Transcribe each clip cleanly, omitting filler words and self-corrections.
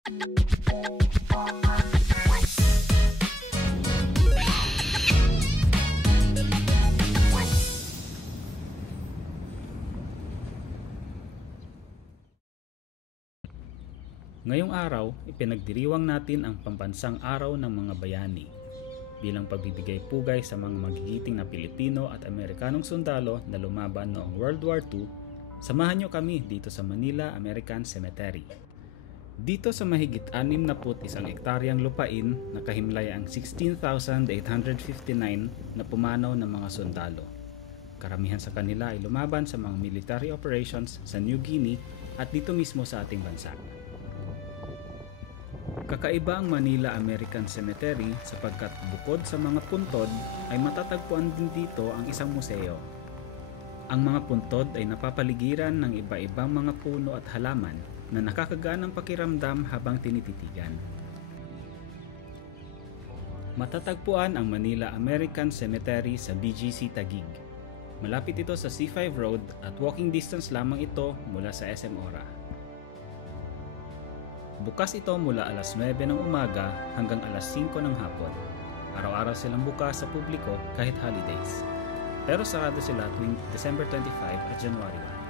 Ngayong araw, ipinagdiriwang natin ang Pambansang Araw ng Mga Bayani bilang pagbibigay pugay sa mga magigiting na Pilipino at Amerikanong sundalo na lumaban noong World War II. Samahan niyo kami dito sa Manila American Cemetery. Dito sa mahigit 61 hektaryang lupain, nakahimlay ang 16,859 na pumanaw ng mga sundalo. Karamihan sa kanila ay lumaban sa mga military operations sa New Guinea at dito mismo sa ating bansa. Kakaiba ang Manila American Cemetery sapagkat bukod sa mga puntod ay matatagpuan din dito ang isang museo. Ang mga puntod ay napapaligiran ng iba-ibang mga puno at halaman na nakakagaan ng pakiramdam habang tinititigan. Matatagpuan ang Manila American Cemetery sa BGC Taguig. Malapit ito sa C5 Road at walking distance lamang ito mula sa SM Ora. Bukas ito mula alas 9 ng umaga hanggang alas 5 ng hapon. Araw-araw silang bukas sa publiko kahit holidays. Pero sarado sila tuwing December 25 at January 1.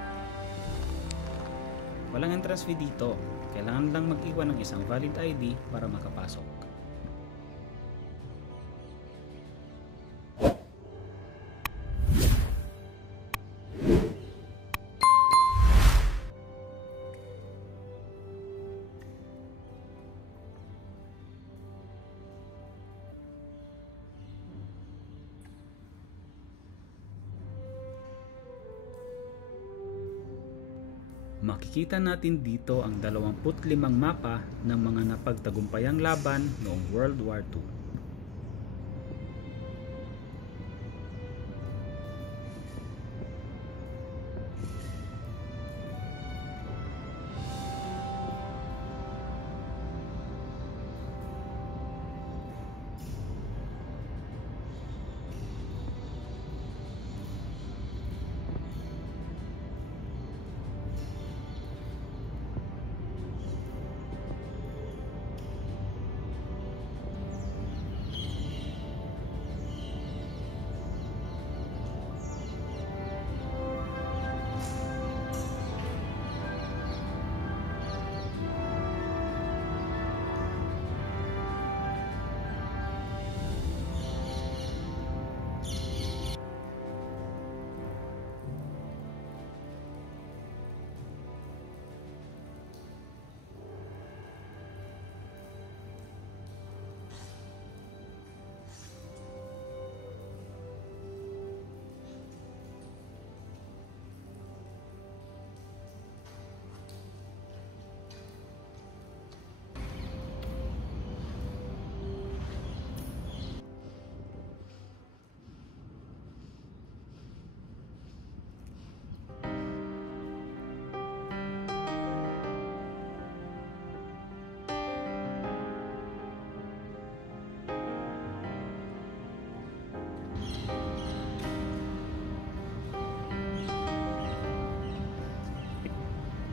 Walang entrance fee dito. Kailangan lang mag-iwan ng isang valid ID para makapasok. Makikita natin dito ang 25 mapa ng mga napagtagumpayang laban noong World War II.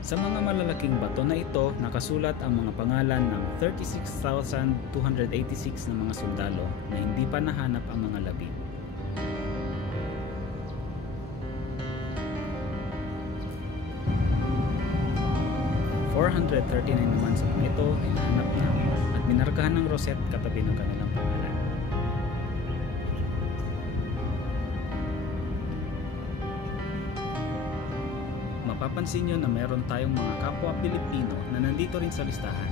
Sa mga malalaking bato na ito, nakasulat ang mga pangalan ng 36,286 na mga sundalo na hindi pa nahanap ang mga labi. $439 naman sa mga ito ay nahanap na at minarkahan ng rosette katabi ng kanilang pangalan. Mapapansin nyo na meron tayong mga kapwa Pilipino na nandito rin sa listahan.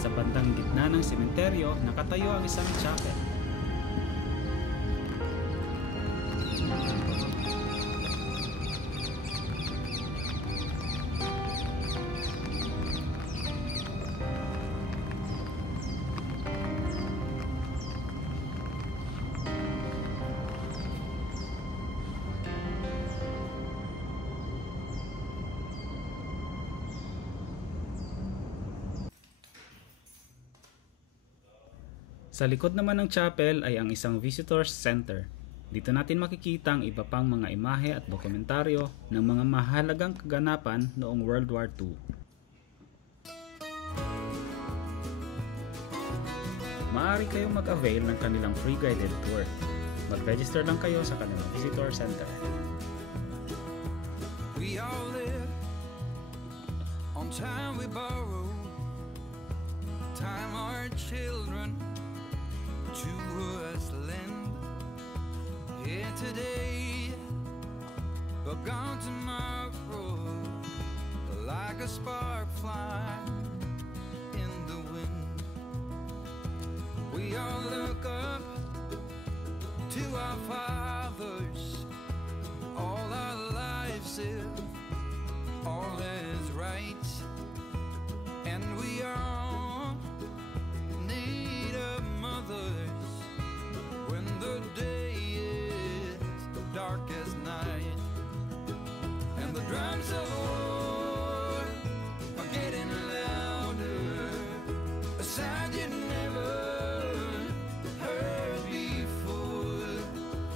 Sa bandang gitna ng sementeryo, nakatayo ang isang chapel. Sa likod naman ng chapel ay ang isang visitors center. Dito natin makikita ang iba pang mga imahe at dokumentaryo ng mga mahalagang kaganapan noong World War II. Maaari kayong mag-avail ng kanilang free guided tour. Mag-register lang kayo sa kanilang visitor center. We all live on time we borrow, time our children to us lend. Here today, but gone tomorrow, like a spark flying in the wind. We all look up to our fathers, all our lives if all is right, and we all need a mothers when the day is dark as night, and the drums of war are getting louder, a sound you never heard before.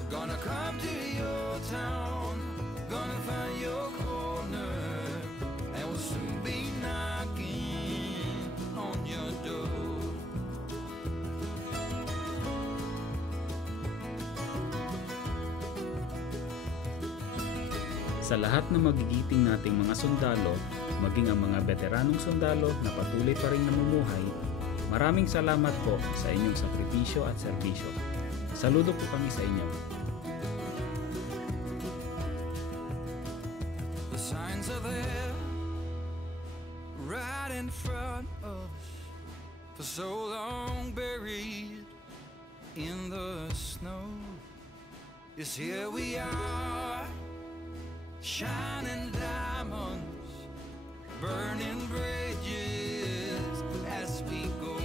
Gonna come to your town, gonna find your corner, and we'll soon be knocking on your door. Sa lahat ng magigiting nating mga sundalo, maging ang mga veteranong sundalo na patuloy pa rin namumuhay, maraming salamat po sa inyong sakripisyo at serbisyo. Saludo po kami sa inyo. The signs are there, right in front of us, for so long buried in the snow. Yes, here we are, shining diamonds, burning bridges as we go.